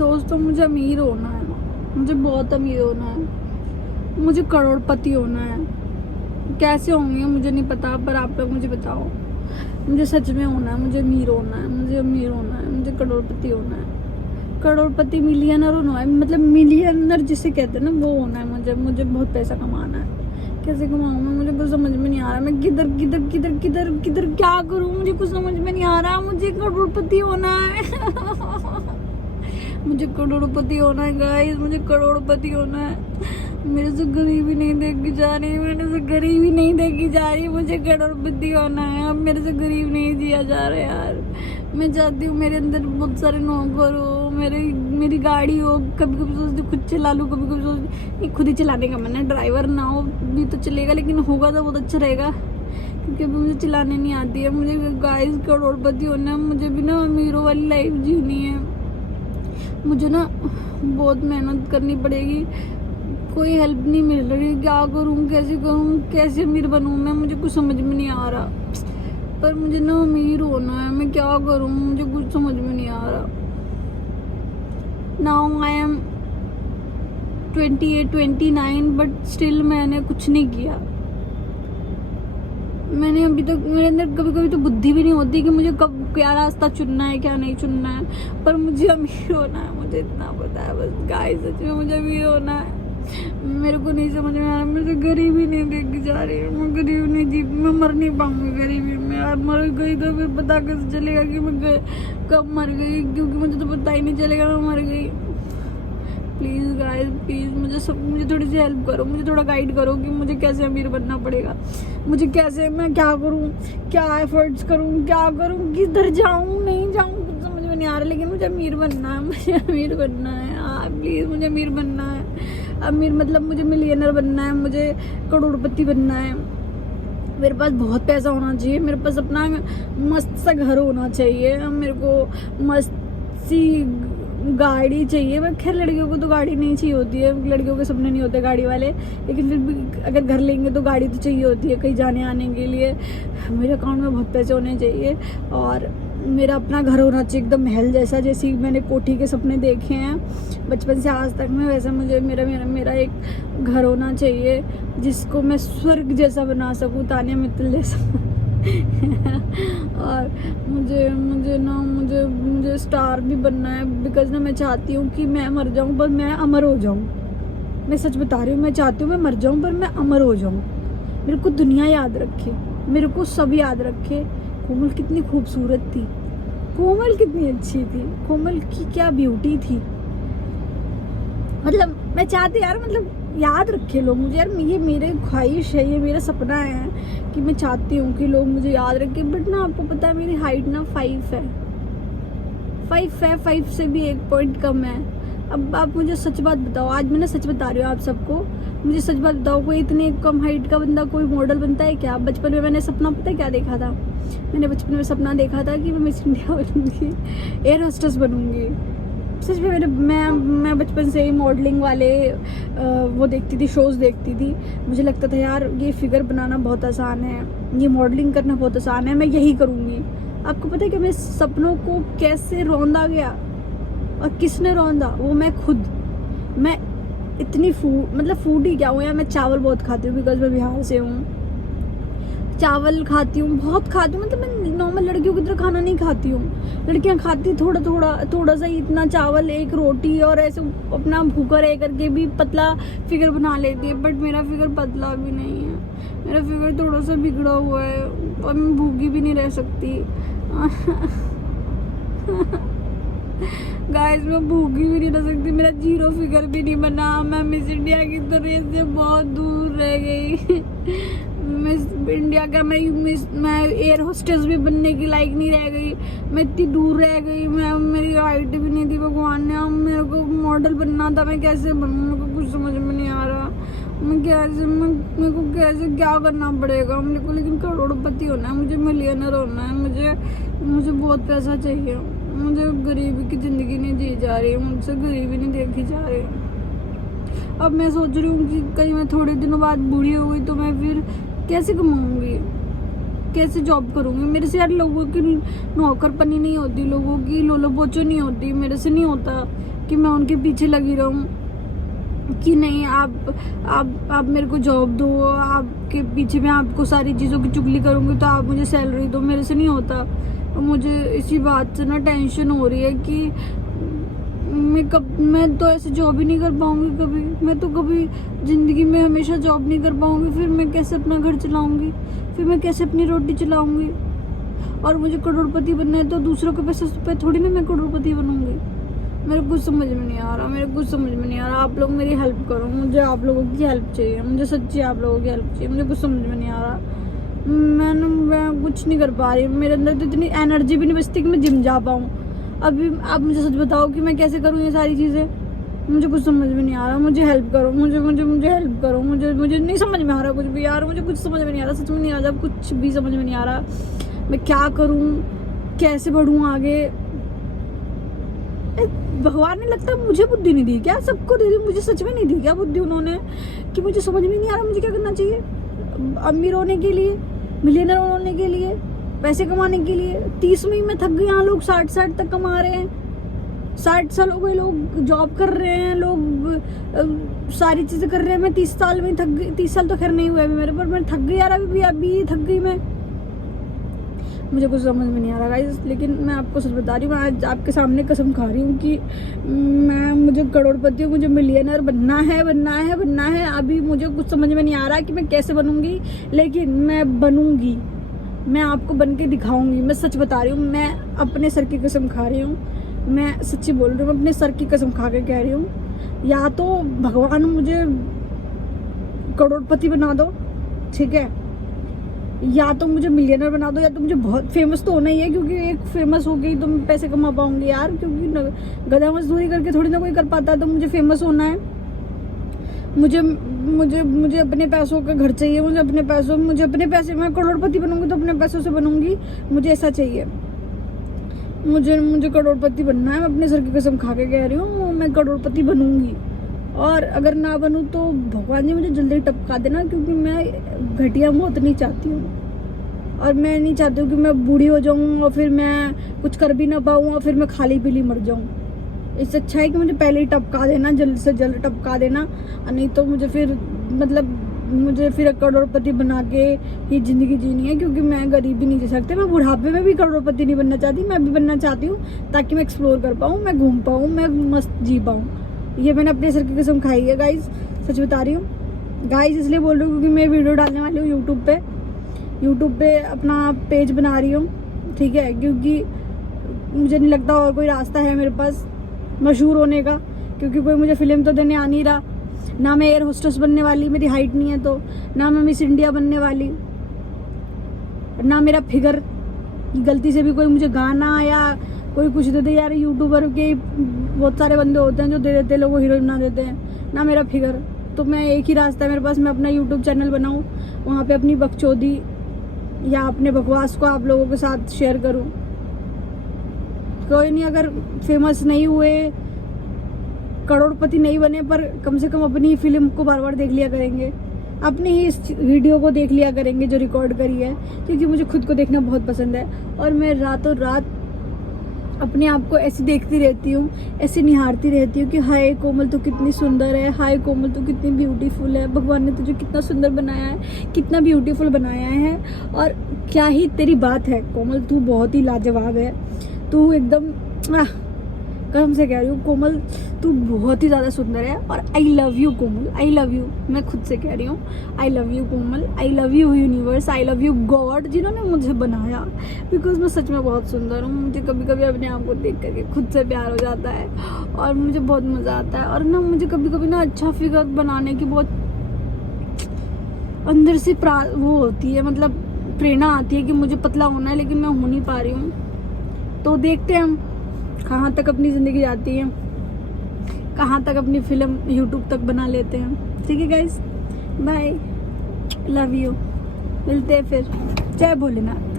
दोस्तों मुझे अमीर होना है, मुझे बहुत अमीर होना है, मुझे करोड़पति होना है। कैसे होंगे मुझे नहीं पता, पर आप लोग मुझे बताओ। मुझे सच में होना है, मुझे अमीर होना है, मुझे अमीर होना है, मुझे करोड़पति होना है। करोड़पति मिलियनर होना है, मतलब मिलियनर जिसे कहते हैं ना, वो होना है मुझे बहुत पैसा कमाना है। कैसे कमाऊँ मैं, मुझे कुछ समझ में नहीं आ रहा। मैं किधर किधर किधर किधर किधर क्या करूँ, मुझे कुछ समझ में नहीं आ रहा। मुझे करोड़पति होना है मुझे करोड़पति होना है गाइस, मुझे करोड़पति होना है। मेरे से गरीबी नहीं देखी जा रही, मेरे से गरीबी नहीं देखी जा रही। मुझे करोड़पति होना है। अब मेरे से गरीब नहीं जिया जा रहा यार। मैं चाहती हूँ मेरे अंदर बहुत सारे नौकर हो, मेरी गाड़ी हो। कभी कभी सोचती खुद चला लूँ, कभी कभी सोचती खुद ही चलाने का मन है। ड्राइवर ना हो भी तो चलेगा, लेकिन होगा तो बहुत अच्छा रहेगा, क्योंकि अभी मुझे चलाने नहीं आती है। मुझे गाइस करोड़पति होना है। मुझे भी ना अमीरों वाली लाइफ जीनी है। मुझे ना बहुत मेहनत करनी पड़ेगी, कोई हेल्प नहीं मिल रही। क्या करूँ, कैसे करूँ, कैसे अमीर बनूँ मैं, मुझे कुछ समझ में नहीं आ रहा। पर मुझे ना अमीर होना है, मैं क्या करूँ, मुझे कुछ समझ में नहीं आ रहा। Now I am 28 29 but still मैंने कुछ नहीं किया। मैंने अभी तक, मेरे अंदर कभी कभी तो बुद्धि भी नहीं होती कि मुझे कब क्या रास्ता चुनना है, क्या नहीं चुनना है। पर मुझे अमीर होना है, मुझे इतना पता है बस गाइस। सच में मुझे अमीर होना है। मेरे को नहीं समझ में आ रहा, मुझे गरीबी नहीं देखी जा रही। मैं गरीब नहीं जी, मैं मर नहीं पाऊंगी गरीबी में। यार मर गई तो फिर पता कैसे चलेगा कि मैं कब मर गई, क्योंकि मुझे तो पता ही नहीं चलेगा मैं मर गई। प्लीज़ गाइस प्लीज़ मुझे थोड़ी सी हेल्प करो, मुझे थोड़ा गाइड करो कि मुझे कैसे अमीर बनना पड़ेगा। मुझे कैसे, मैं क्या करूँ, क्या एफर्ट्स करूँ, क्या करूँ, किधर जाऊँ, नहीं जाऊँ, कुछ समझ में नहीं आ रहा। लेकिन मुझे अमीर बनना है, मुझे अमीर बनना है। हाँ प्लीज़ मुझे अमीर बनना है। अमीर मतलब मुझे मिलियनर बनना है, मुझे करोड़पति बनना है। मेरे पास बहुत पैसा होना चाहिए, मेरे पास अपना मस्त सा घर होना चाहिए, मेरे को मस्त सी गाड़ी चाहिए। मैं खैर लड़कियों को तो गाड़ी नहीं चाहिए होती है, लड़कियों के सपने नहीं होते गाड़ी वाले, लेकिन फिर भी अगर घर लेंगे तो गाड़ी तो चाहिए होती है कहीं जाने आने के लिए। मेरे अकाउंट में बहुत पैसे होने चाहिए और मेरा अपना घर होना चाहिए एकदम महल जैसा, जैसी मैंने कोठी के सपने देखे हैं बचपन से आज तक में, वैसा मुझे मेरा एक घर होना चाहिए जिसको मैं स्वर्ग जैसा बना सकूँ, तानिया मित्तल जैसा और मुझे स्टार भी बनना है। बिकॉज ना मैं चाहती हूँ कि मैं मर जाऊँ पर मैं अमर हो जाऊँ। मैं सच बता रही हूँ, मैं चाहती हूँ मैं मर जाऊँ पर मैं अमर हो जाऊँ। मेरे को दुनिया याद रखे, मेरे को सब याद रखे। कोमल कितनी खूबसूरत थी, कोमल कितनी अच्छी थी, कोमल की क्या ब्यूटी थी। मतलब मैं चाहती यार, मतलब याद रखे लोग मुझे यार। ये मेरे ख्वाहिश है, ये मेरा सपना है कि मैं चाहती हूँ कि लोग मुझे याद रखें। बट ना आपको पता है मेरी हाइट ना 5 है, 5 से भी 1 पॉइंट कम है। अब आप मुझे सच बात बताओ, आज मैं ना सच बता रही हूँ आप सबको, मुझे सच बात बताओ, कोई इतने कम हाइट का बंदा कोई मॉडल बनता है क्या? बचपन में मैंने सपना पता है क्या देखा था? मैंने बचपन में सपना देखा था कि मैं मिस इंडिया बनूंगी, एयर होस्टेस बनूंगी। सच में मैं बचपन से ही मॉडलिंग वाले वो देखती थी, शोज़ देखती थी। मुझे लगता था यार ये फिगर बनाना बहुत आसान है, ये मॉडलिंग करना बहुत आसान है, मैं यही करूँगी। आपको पता है कि मैं सपनों को कैसे रौंदा गया और किसने रौंदा? वो मैं खुद। मैं इतनी फूडी क्या हूँ यार, मैं चावल बहुत खाती हूँ बिकॉज मैं बिहार से हूँ। चावल खाती हूँ, बहुत खाती हूँ, मतलब मैं नॉर्मल लड़कियों की तरह खाना नहीं खाती हूँ। लड़कियाँ खाती थोड़ा सा ही, इतना चावल, एक रोटी, और ऐसे अपना भूखा रह करके भी पतला फिगर बना लेती है। बट मेरा फिगर पतला भी नहीं है, मेरा फिगर थोड़ा सा बिगड़ा हुआ है और मैं भूखी भी नहीं रह सकती गाइस मैं भूखी भी नहीं रह सकती, मेरा 0 फिगर भी नहीं बना। मैं मिस इंडिया की तरह से बहुत दूर रह गई मिस इंडिया का मैं एयर होस्टेस भी बनने की लायक नहीं रह गई, मैं इतनी दूर रह गई। मेरी हाइट भी नहीं थी भगवान ने, अब मेरे को मॉडल बनना था, मैं कैसे बनूँ? मेरे को कुछ समझ में नहीं आ रहा। मेरे को कैसे क्या करना पड़ेगा मेरे को? लेकिन करोड़पति होना है, मुझे मिलियनर होना है, मुझे बहुत पैसा चाहिए। मुझे गरीबी की ज़िंदगी नहीं जी जा रही, मुझसे गरीबी नहीं देखी जा रही। अब मैं सोच रही हूँ कि कहीं मैं थोड़े दिनों बाद बूढ़ी हो गई तो मैं फिर कैसे कमाऊँगी, कैसे जॉब करूँगी? मेरे से यार लोगों की नौकरपनी नहीं होती, लोगों की लोलो पोचो नहीं होती, मेरे से नहीं होता कि मैं उनके पीछे लगी रहूं कि नहीं आप मेरे को जॉब दो, आपके पीछे मैं आपको सारी चीज़ों की चुगली करूंगी तो आप मुझे सैलरी दो। मेरे से नहीं होता। मुझे इसी बात से ना टेंशन हो रही है कि मैं तो ऐसे जॉब ही नहीं कर पाऊंगी कभी। मैं तो कभी ज़िंदगी में हमेशा जॉब नहीं कर पाऊंगी। फिर मैं कैसे अपना घर चलाऊंगी, फिर मैं कैसे अपनी रोटी चलाऊंगी। और मुझे करोड़पति बनना है तो दूसरों के पैसे पे थोड़ी ना मैं करोड़पति बनूंगी। मेरे कुछ समझ में नहीं आ रहा। आप लोग मेरी हेल्प करो, मुझे आप लोगों की हेल्प चाहिए। मुझे सच्ची आप लोगों की हेल्प चाहिए। मुझे कुछ समझ में नहीं आ रहा। मैं कुछ नहीं कर पा रही। मेरे अंदर तो इतनी एनर्जी भी नहीं बचती कि मैं जिम जा पाऊँ। अभी आप मुझे सच बताओ कि मैं कैसे करूँ ये सारी चीज़ें। मुझे कुछ समझ में नहीं आ रहा। मुझे हेल्प करो, मुझे हेल्प करो। मुझे नहीं समझ में आ रहा कुछ भी यार। मुझे कुछ समझ में नहीं आ रहा, सच में नहीं आ रहा। कुछ भी समझ में नहीं आ रहा। मैं क्या करूँ, कैसे बढ़ूँ आगे। भगवान ने लगता है मुझे बुद्धि नहीं दी क्या? सबको दे दी, मुझे सच में नहीं दी क्या बुद्धि उन्होंने? कि मुझे समझ में नहीं आ रहा मुझे क्या करना चाहिए। अमीर होने के लिए, मिलियनर होने के लिए, पैसे कमाने के लिए 30 में ही मैं थक गई। यहाँ लोग 60 तक कमा रहे हैं। 60 साल हो गए, लोग जॉब कर रहे हैं, लोग सारी चीज़ें कर रहे हैं। मैं 30 साल में थक गई। 30 साल तो खैर नहीं हुए अभी मेरे, पर मैं थक गई यार। अभी थक गई मैं। मुझे कुछ समझ में नहीं आ रहा गाइस। लेकिन मैं आपको सच बता रही हूँ, मैं आज आपके सामने कसम खा रही हूँ कि मुझे करोड़पति हूँ, मुझे मिलियनर बनना है। अभी मुझे कुछ समझ में नहीं आ रहा कि मैं कैसे बनूंगी, लेकिन मैं बनूंगी। मैं आपको बन के दिखाऊंगी। मैं सच बता रही हूँ, मैं अपने सर की कसम खा रही हूँ। मैं सच्ची बोल रही हूँ, अपने सर की कसम खा के कह रही हूँ। या तो भगवान मुझे करोड़पति बना दो, ठीक है, या तो मुझे मिलियनर बना दो, या तो मुझे बहुत फेमस तो होना ही है, क्योंकि एक फेमस हो गई तो मैं पैसे कमा पाऊंगी यार। क्योंकि गधा मजदूरी करके थोड़ी ना कोई कर पाता है। तो मुझे फेमस होना है। मुझे अपने पैसों का घर चाहिए। मुझे अपने पैसे, मैं करोड़पति बनूंगी तो अपने पैसों से बनूंगी। मुझे ऐसा चाहिए। मुझे करोड़पति बनना है। मैं अपने सर की कसम खा के कह रही हूँ, मैं करोड़पति बनूंगी। और अगर ना बनूं तो भगवान जी मुझे जल्दी टपका देना, क्योंकि मैं घटिया मौत नहीं चाहती हूँ। और मैं नहीं चाहती हूँ कि मैं बूढ़ी हो जाऊँ और फिर मैं कुछ कर भी ना पाऊँ और फिर मैं खाली पीली मर जाऊँ। इससे अच्छा है कि मुझे पहले ही टपका देना, जल्द से जल्द टपका देना। नहीं तो मुझे फिर करोड़पति बना के ही जिंदगी जीनी है, क्योंकि मैं गरीबी नहीं जी सकती। मैं बुढ़ापे में भी करोड़पति नहीं बनना चाहती। मैं अभी बनना चाहती हूँ ताकि मैं एक्सप्लोर कर पाऊँ, मैं घूम पाऊँ, मैं मस्त जी पाऊँ। ये मैंने अपने सर की कसम खाई है गाइज, सच बता रही हूँ गाइज। इसलिए बोल रही हूँ क्योंकि मैं वीडियो डालने वाली हूँ यूट्यूब पे अपना पेज बना रही हूँ, ठीक है। क्योंकि मुझे नहीं लगता और कोई रास्ता है मेरे पास मशहूर होने का, क्योंकि कोई मुझे फिल्म तो देने आ नहीं रहा। ना मैं एयर होस्टेस बनने वाली, मेरी हाइट नहीं है, तो ना मैं मिस इंडिया बनने वाली, ना मेरा फिगर। गलती से भी कोई मुझे गाना या कोई कुछ दे दे यार। यूट्यूबर के बहुत सारे बंदे होते हैं जो दे देते हैं, लोगों हीरोइन बना देते हैं। ना मेरा फिगर। तो मैं एक ही रास्ता है मेरे पास, मैं अपना यूट्यूब चैनल बनाऊँ, वहाँ पे अपनी बकचोदी या अपने बकवास को आप लोगों के साथ शेयर करूँ। कोई नहीं, अगर फेमस नहीं हुए, करोड़पति नहीं बने, पर कम से कम अपनी फिल्म को बार बार देख लिया करेंगे, अपनी ही इस वीडियो को देख लिया करेंगे जो रिकॉर्ड करी है, क्योंकि मुझे खुद को देखना बहुत पसंद है। और मैं रातों रात अपने आप को ऐसे देखती रहती हूँ, ऐसे निहारती रहती हूँ कि हाय कोमल तू कितनी सुंदर है, हाय कोमल तू कितनी ब्यूटीफुल है। भगवान ने तुझे कितना सुंदर बनाया है, कितना ब्यूटीफुल बनाया है। और क्या ही तेरी बात है कोमल, तू बहुत ही लाजवाब है। तू एकदम कसम से कह रही हूँ कोमल, तू बहुत ही ज़्यादा सुंदर है। और I love you Komal, I love you. मैं खुद से कह रही हूँ, I love you Komal, I love you universe, I love you God, जिन्होंने मुझे बनाया। बिकॉज मैं सच में बहुत सुंदर हूँ। मुझे कभी कभी अपने आप को देख करके खुद से प्यार हो जाता है और मुझे बहुत मज़ा आता है। और ना मुझे कभी कभी ना अच्छा फिगर बनाने की बहुत अंदर से वो होती है, मतलब प्रेरणा आती है कि मुझे पतला होना है, लेकिन मैं हो नहीं पा रही हूँ। तो देखते हैं हम कहाँ तक अपनी ज़िंदगी जाती है, कहाँ तक अपनी फिल्म यूट्यूब तक बना लेते हैं। ठीक है गाइस, बाय, लव यू, मिलते हैं फिर। जय भोलेनाथ।